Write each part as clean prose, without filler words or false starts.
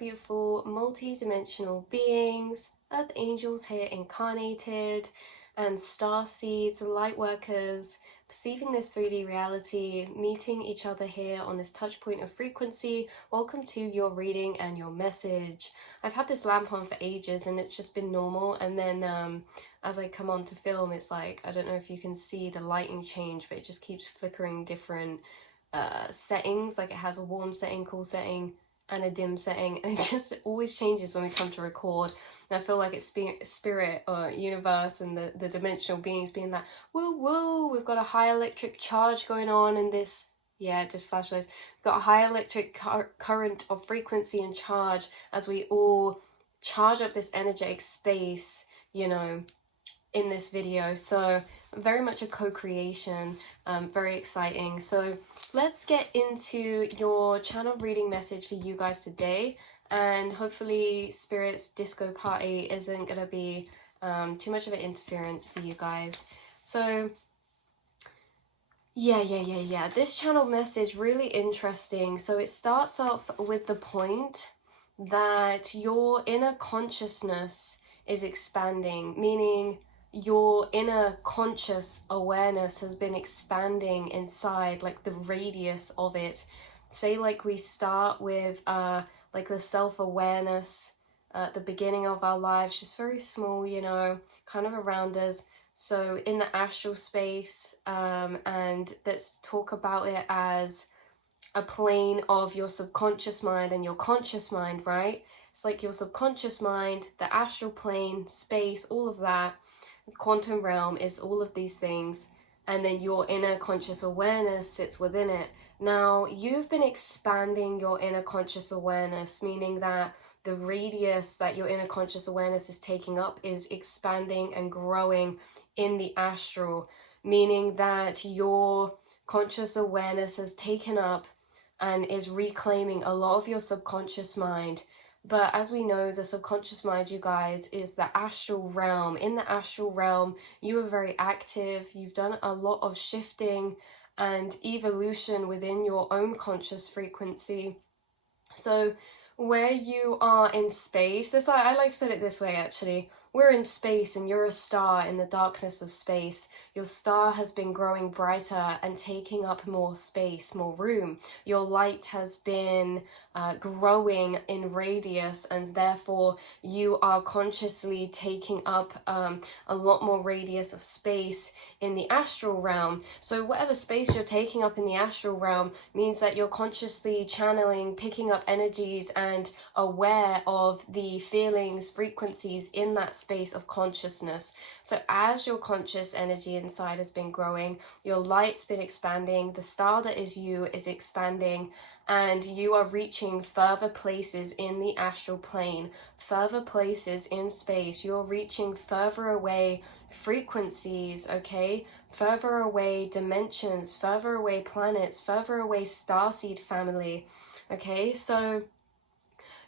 beautiful multi-dimensional beings, earth angels here incarnated, and star seeds, light workers, perceiving this 3D reality, meeting each other here on this touch point of frequency. Welcome to your reading and your message. I've had this lamp on for ages and it's just been normal, and then as I come on to film, it's like, I don't know if you can see the lighting change, but it just keeps flickering different settings. Like it has a warm setting, cool setting, and a dim setting, and it just always changes when we come to record. And I feel like it's spirit or universe and the dimensional beings being like, woo woo, we've got a high electric charge going on in this, yeah, just flash those. We've got a high electric current of frequency and charge as we all charge up this energetic space, you know, in this video. So very much a co-creation, very exciting. So let's get into your channel reading message for you guys today, and hopefully Spirit's disco party isn't gonna be too much of an interference for you guys. So yeah, this channel message really interesting. So it starts off with the point that your inner consciousness is expanding, meaning your inner conscious awareness has been expanding inside, like the radius of it. Say like we start with like the self-awareness at the beginning of our lives, just very small, you know, kind of around us. So in the astral space, and let's talk about it as a plane of your subconscious mind and your conscious mind, right? It's like your subconscious mind, the astral plane, space, all of that. Quantum realm is all of these things, and then your inner conscious awareness sits within it. Now you've been expanding your inner conscious awareness, meaning that the radius that your inner conscious awareness is taking up is expanding and growing in the astral, meaning that your conscious awareness has taken up and is reclaiming a lot of your subconscious mind. But as we know, the subconscious mind, you guys, is the astral realm. In the astral realm, you are very active. You've done a lot of shifting and evolution within your own conscious frequency. So where you are in space, I like to put it this way actually. We're in space and you're a star in the darkness of space. Your star has been growing brighter and taking up more space, more room. Your light has been growing in radius, and therefore you are consciously taking up a lot more radius of space in the astral realm. So whatever space you're taking up in the astral realm means that you're consciously channeling, picking up energies and aware of the feelings, frequencies in that space of consciousness. So as your conscious energy inside has been growing, your light's been expanding, the star that is you is expanding, and you are reaching further places in the astral plane, further places in space. You're reaching further away frequencies, okay? Further away dimensions, further away planets, further away starseed family, okay? So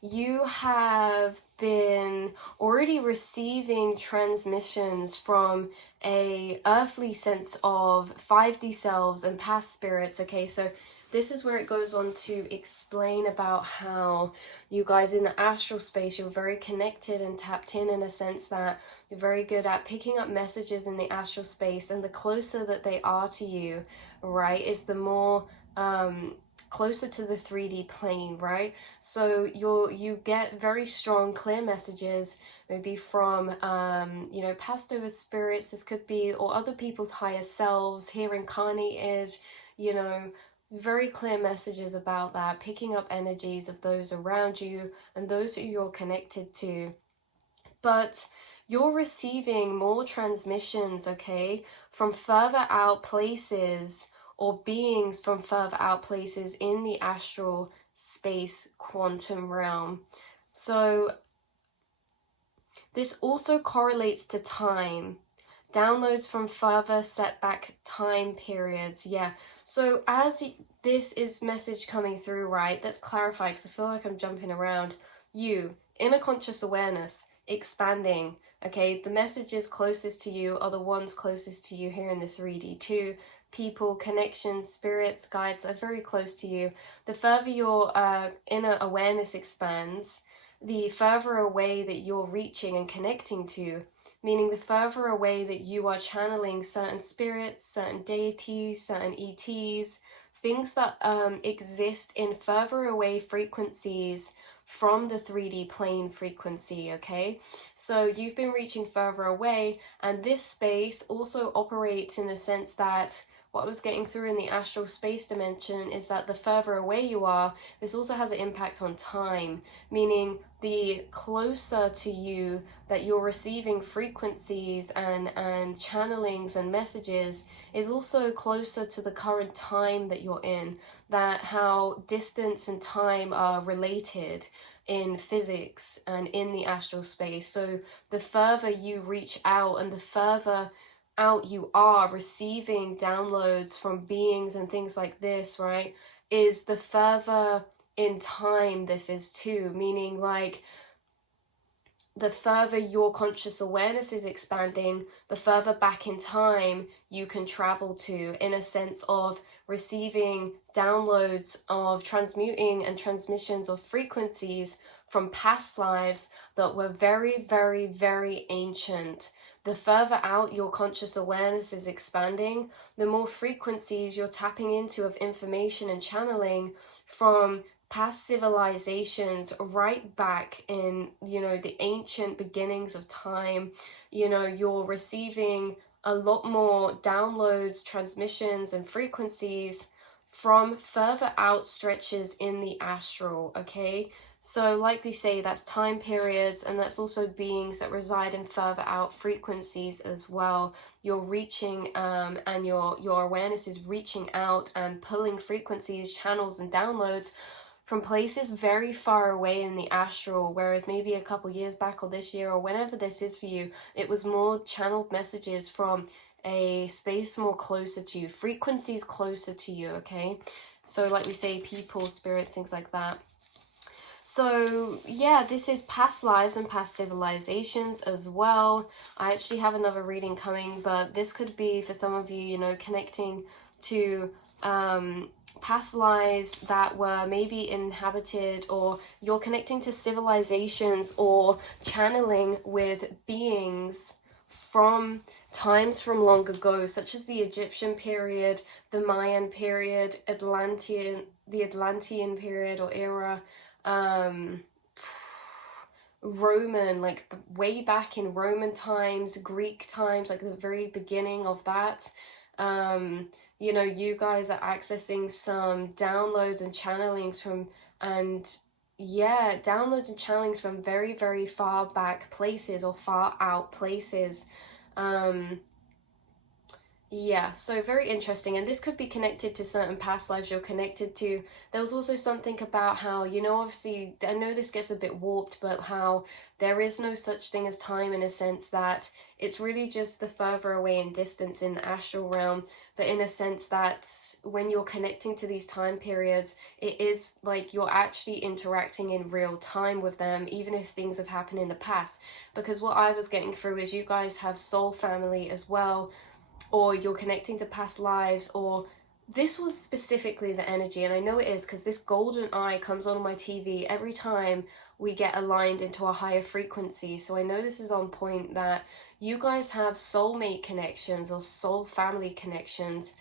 you have been already receiving transmissions from a earthly sense of 5D selves and past spirits, okay? So this is where it goes on to explain about how you guys in the astral space, you're very connected and tapped in a sense that you're very good at picking up messages in the astral space, and the closer that they are to you, right, is the more closer to the 3D plane, right? So you get very strong, clear messages, maybe from you know, past over spirits, this could be, or other people's higher selves here incarnated, you know, very clear messages about that, picking up energies of those around you and those who you're connected to. But you're receiving more transmissions, okay, from further out places, or beings from further out places in the astral space quantum realm. So this also correlates to time. Downloads from further setback time periods, yeah. So as this is message coming through, right, let's clarify, because I feel like I'm jumping around. You, inner conscious awareness, expanding, okay? The messages closest to you are the ones closest to you here in the 3D too. people, connections, spirits, guides are very close to you. The further your inner awareness expands, the further away that you're reaching and connecting to, meaning the further away that you are channeling certain spirits, certain deities, certain ETs, things that exist in further away frequencies from the 3D plane frequency, okay? So you've been reaching further away, and this space also operates in the sense that what I was getting through in the astral space dimension is that the further away you are, this also has an impact on time, meaning the closer to you that you're receiving frequencies and channelings and messages is also closer to the current time that you're in, that how distance and time are related in physics and in the astral space. So the further you reach out and the further out you are receiving downloads from beings and things like this, right, is the further in time this is too, meaning like the further your conscious awareness is expanding, the further back in time you can travel to, in a sense of receiving downloads of transmuting and transmissions of frequencies from past lives that were very, very, very ancient. The further out your conscious awareness is expanding, the more frequencies you're tapping into of information and channeling from past civilizations right back in, the ancient beginnings of time. You're receiving a lot more downloads, transmissions, and frequencies from further out stretches in the astral, okay? So like we say, that's time periods, and that's also beings that reside in further out frequencies as well. You're reaching and your awareness is reaching out and pulling frequencies, channels, and downloads from places very far away in the astral, whereas maybe a couple years back or this year or whenever this is for you, it was more channeled messages from a space more closer to you, frequencies closer to you, okay? So like we say, people, spirits, things like that. So yeah, this is past lives and past civilizations as well. I actually have another reading coming, but this could be for some of you, connecting to past lives that were maybe inhabited, or you're connecting to civilizations or channeling with beings from times from long ago, such as the Egyptian period, the Mayan period, the Atlantean period or era, Roman, like way back in Roman times, Greek times, like the very beginning of that. You guys are accessing some downloads and channelings from, downloads and channelings from very, very far back places or far out places. So very interesting, and this could be connected to certain past lives you're connected to. There was also something about how, obviously, I know this gets a bit warped, but how there is no such thing as time, in a sense that it's really just the further away in distance in the astral realm, but in a sense that when you're connecting to these time periods, it is like you're actually interacting in real time with them, even if things have happened in the past. Because what I was getting through is you guys have soul family as well, or you're connecting to past lives, or this was specifically the energy, and I know it is because this golden eye comes on my TV every time we get aligned into a higher frequency. So I know this is on point, that you guys have soulmate connections or soul family connections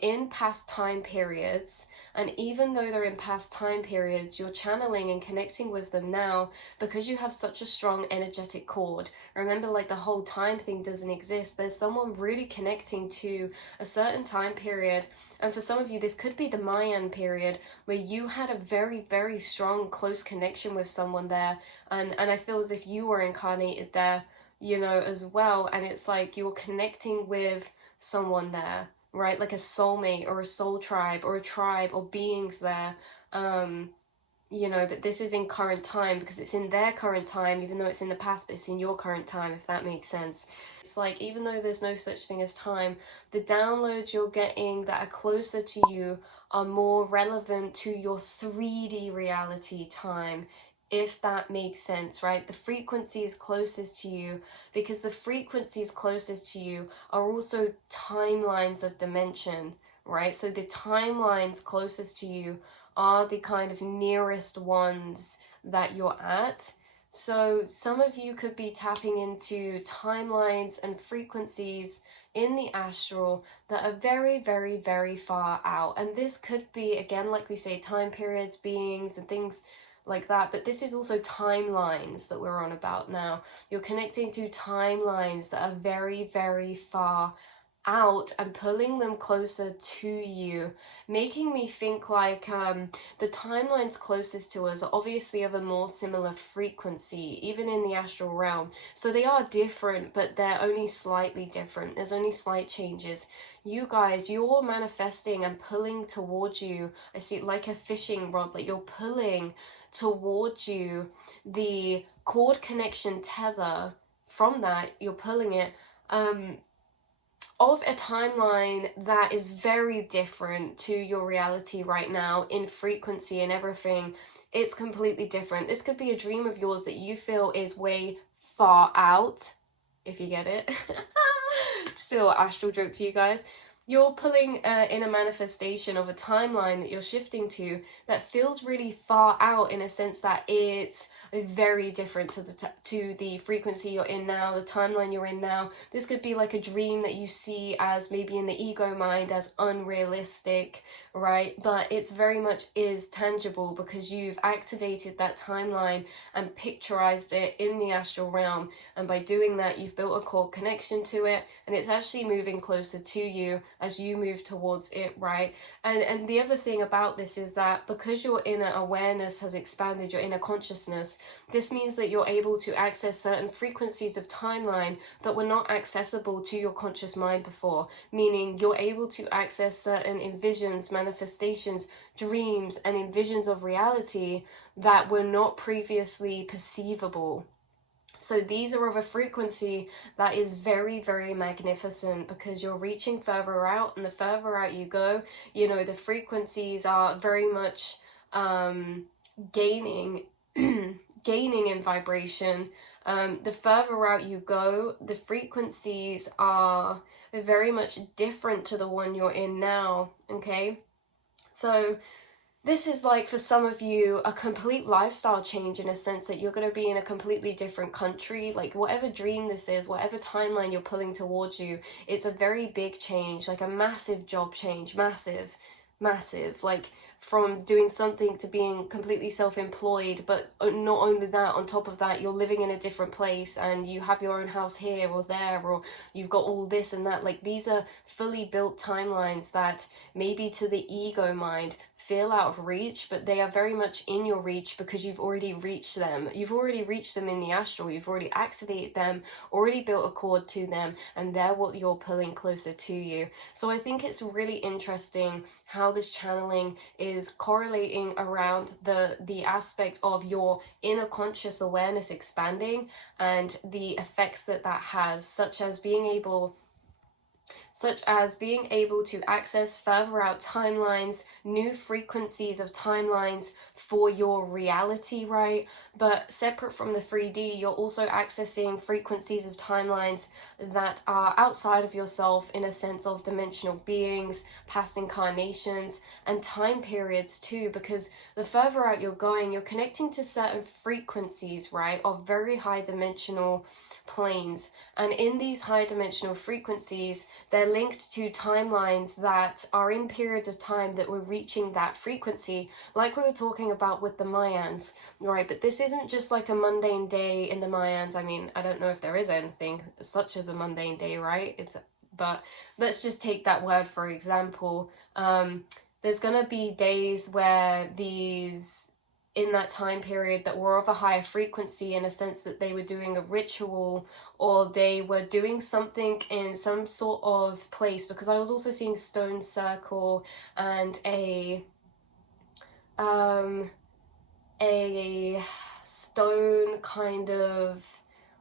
in past time periods, and even though they're in past time periods, you're channeling and connecting with them now because you have such a strong energetic cord. Remember, like, the whole time thing doesn't exist. There's someone really connecting to a certain time period, and for some of you this could be the Mayan period, where you had a very, very strong close connection with someone there, and I feel as if you were incarnated there, as well, and it's like you're connecting with someone there, right? Like a soulmate or a soul tribe or a tribe or beings there, but this is in current time because it's in their current time, even though it's in the past, but it's in your current time, if that makes sense. It's like, even though there's no such thing as time, the downloads you're getting that are closer to you are more relevant to your 3D reality time if that makes sense, right? The frequencies closest to you, because the frequencies closest to you are also timelines of dimension, right? So the timelines closest to you are the kind of nearest ones that you're at. So some of you could be tapping into timelines and frequencies in the astral that are very, very, very far out. And this could be, again, like we say, time periods, beings, and things like that, but this is also timelines that we're on about now. You're connecting to timelines that are very, very far out and pulling them closer to you, making me think like the timelines closest to us are obviously of a more similar frequency, even in the astral realm. So they are different, but they're only slightly different. There's only slight changes. You guys, you're manifesting and pulling towards you. I see it like a fishing rod, like you're pulling towards you the cord connection tether. From that, you're pulling it of a timeline that is very different to your reality right now in frequency and everything. It's completely different. This could be a dream of yours that you feel is way far out, if you get it. Just a little astral joke for you guys. You're pulling in a manifestation of a timeline that you're shifting to that feels really far out, in a sense that it's very different to the frequency you're in now, the timeline you're in now. This could be like a dream that you see as maybe in the ego mind as unrealistic, right? But it's very much is tangible because you've activated that timeline and picturized it in the astral realm. And by doing that, you've built a core connection to it, and it's actually moving closer to you as you move towards it, right? And the other thing about this is that because your inner awareness has expanded, your inner consciousness, this means that you're able to access certain frequencies of timeline that were not accessible to your conscious mind before, meaning you're able to access certain envisions, manifestations, dreams, and envisions of reality that were not previously perceivable. So these are of a frequency that is very, very magnificent because you're reaching further out, and the further out you go, you know, the frequencies are very much gaining in vibration. The further out you go, the frequencies are very much different to the one you're in now, okay? So this is like, for some of you, a complete lifestyle change, in a sense that you're going to be in a completely different country. Like whatever dream this is, whatever timeline you're pulling towards you, it's a very big change, like a massive job change, massive, like from doing something to being completely self-employed. But not only that, on top of that, you're living in a different place and you have your own house here or there, or you've got all this and that. Like these are fully built timelines that maybe to the ego mind feel out of reach, but they are very much in your reach because you've already reached them. You've already reached them in the astral. You've already activated them, already built a cord to them, and they're what you're pulling closer to you. So I think it's really interesting how this channeling is correlating around the aspect of your inner conscious awareness expanding and the effects that has, such as being able to access further out timelines, new frequencies of timelines for your reality, right? But separate from the 3D, you're also accessing frequencies of timelines that are outside of yourself, in a sense of dimensional beings, past incarnations, and time periods too, because the further out you're going, you're connecting to certain frequencies, right, of very high dimensional planes. And in these high dimensional frequencies, they're linked to timelines that are in periods of time that we're reaching that frequency, like we were talking about with the Mayans, right? But this isn't just like a mundane day in the Mayans. I mean, I don't know if there is anything such as a mundane day, right? But let's just take that word for example. There's gonna be days where in that time period that were of a higher frequency, in a sense that they were doing a ritual or they were doing something in some sort of place, because I was also seeing stone circle and a stone kind of,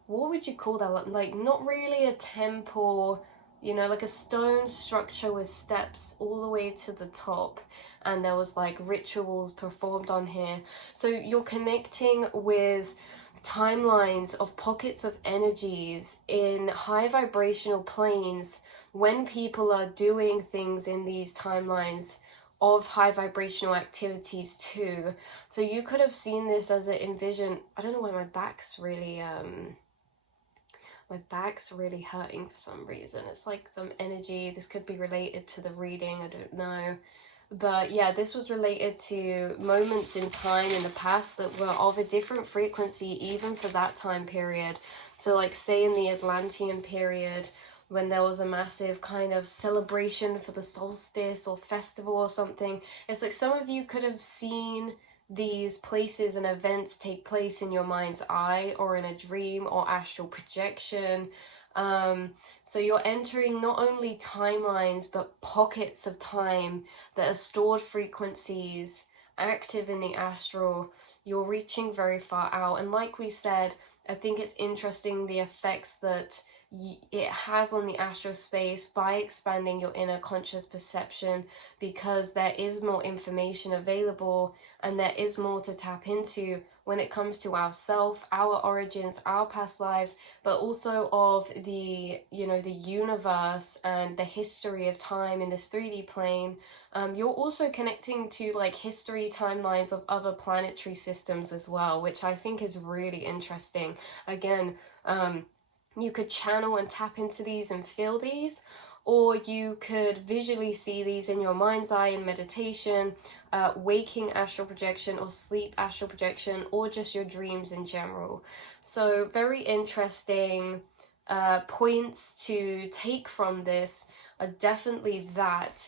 what would you call that, like not really a temple, you know, like a stone structure with steps all the way to the top, and there was like rituals performed on here. So you're connecting with timelines of pockets of energies in high vibrational planes when people are doing things in these timelines of high vibrational activities too. So you could have seen this as an envision. I don't know why my back's really hurting for some reason. It's like some energy. This could be related to the reading, I don't know. But yeah, this was related to moments in time in the past that were of a different frequency, even for that time period. So, like, say in the Atlantean period, when there was a massive kind of celebration for the solstice or festival or something, it's like some of you could have seen these places and events take place in your mind's eye or in a dream or astral projection. So you're entering not only timelines but pockets of time that are stored frequencies active in the astral. You're reaching very far out, and like we said, I think it's interesting the effects that it has on the astral space by expanding your inner conscious perception, because there is more information available and there is more to tap into when it comes to ourself, our origins, our past lives, but also of the, you know, the universe and the history of time in this 3D plane. You're also connecting to like history timelines of other planetary systems as well, which I think is really interesting. Again, you could channel and tap into these and feel these, or you could visually see these in your mind's eye in meditation, waking astral projection or sleep astral projection, or just your dreams in general. So very interesting points to take from this are definitely that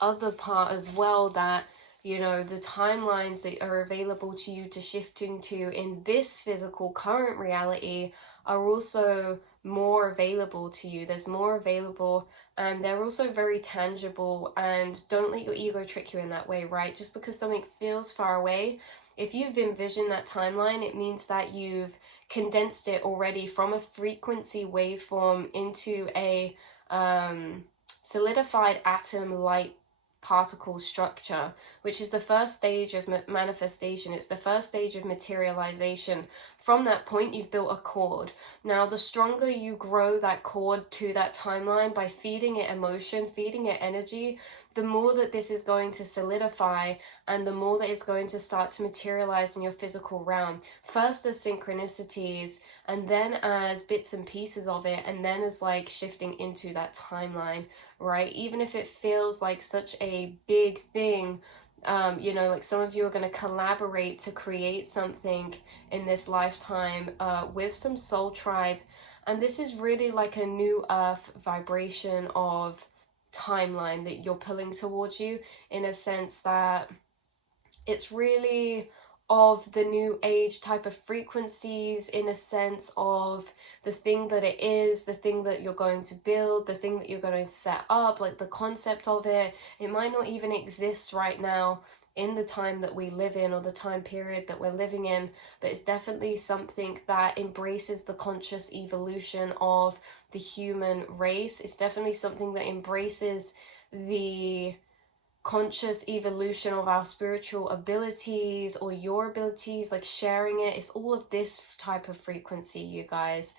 other part as well, that, you know, the timelines that are available to you to shift into in this physical current reality are also more available to you. There's more available, and they're also very tangible. And don't let your ego trick you in that way, right? Just because something feels far away, if you've envisioned that timeline, it means that you've condensed it already from a frequency waveform into a solidified atom light particle structure, which is the first stage of manifestation. It's the first stage of materialization. From that point, you've built a cord. Now, the stronger you grow that cord to that timeline by feeding it emotion, feeding it energy, the more that this is going to solidify, and the more that it's going to start to materialize in your physical realm. First as synchronicities, and then as bits and pieces of it, and then as like shifting into that timeline, right? Even if it feels like such a big thing, you know, like some of you are going to collaborate to create something in this lifetime with some soul tribe. And this is really like a new earth vibration of timeline that you're pulling towards you, in a sense that it's really of the new age type of frequencies, in a sense of the thing that it is, the thing that you're going to build, the thing that you're going to set up, like the concept of it. It might not even exist right now in the time that we live in, or the time period that we're living in, but it's definitely something that embraces the conscious evolution of the human race. It's definitely something that embraces the conscious evolution of our spiritual abilities, or your abilities, like sharing it. It's all of this type of frequency, you guys.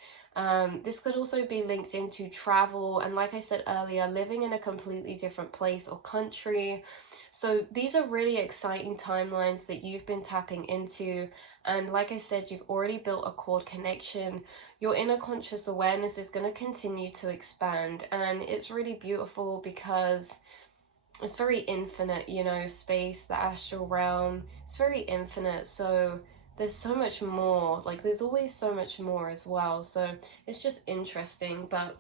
This could also be linked into travel, and like I said earlier, living in a completely different place or country. So these are really exciting timelines that you've been tapping into, and like I said, you've already built a cord connection. Your inner conscious awareness is going to continue to expand, and it's really beautiful because it's very infinite, you know, space, the astral realm, it's very infinite. So there's so much more, like there's always so much more as well. So it's just interesting. But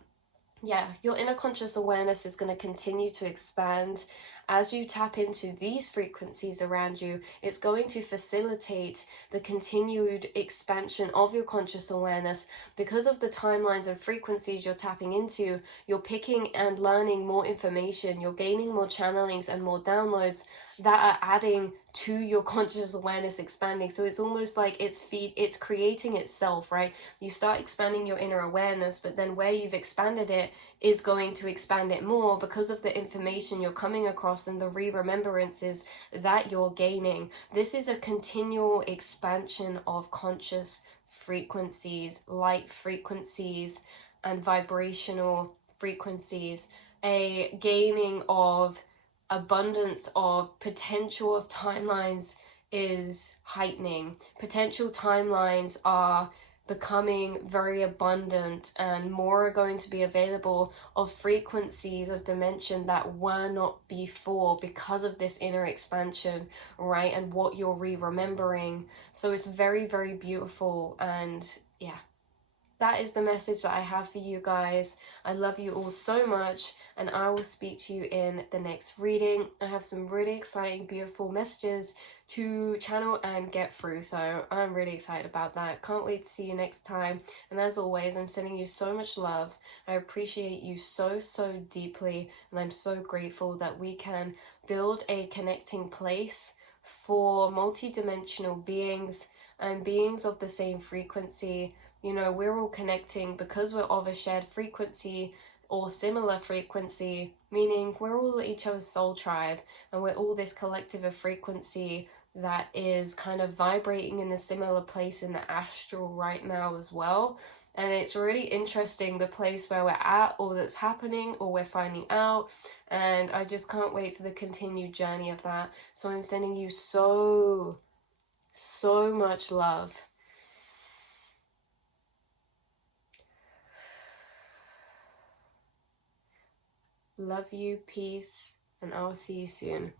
yeah, your inner conscious awareness is going to continue to expand, as you tap into these frequencies around you, it's going to facilitate the continued expansion of your conscious awareness. Because of the timelines and frequencies you're tapping into, you're picking and learning more information, you're gaining more channelings and more downloads that are adding to your conscious awareness expanding. So it's almost like it's creating itself, right? You start expanding your inner awareness, but then where you've expanded it is going to expand it more because of the information you're coming across and the remembrances that you're gaining. This is a continual expansion of conscious frequencies, light frequencies, and vibrational frequencies, a gaining of abundance of potential of timelines is heightening. Potential timelines are becoming very abundant, and more are going to be available of frequencies of dimension that were not before because of this inner expansion, right? And what you're remembering. So it's very, very beautiful. And yeah, that is the message that I have for you guys. I love you all so much, and I will speak to you in the next reading. I have some really exciting, beautiful messages to channel and get through, so I'm really excited about that. Can't wait to see you next time. And as always, I'm sending you so much love. I appreciate you so, so deeply, and I'm so grateful that we can build a connecting place for multi-dimensional beings and beings of the same frequency. You know, we're all connecting because we're of a shared frequency or similar frequency, meaning we're all each other's soul tribe, and we're all this collective of frequency that is kind of vibrating in a similar place in the astral right now as well. And it's really interesting the place where we're at, or that's happening, or we're finding out. And I just can't wait for the continued journey of that. So I'm sending you so, so much love. Love you, peace, and I will see you soon.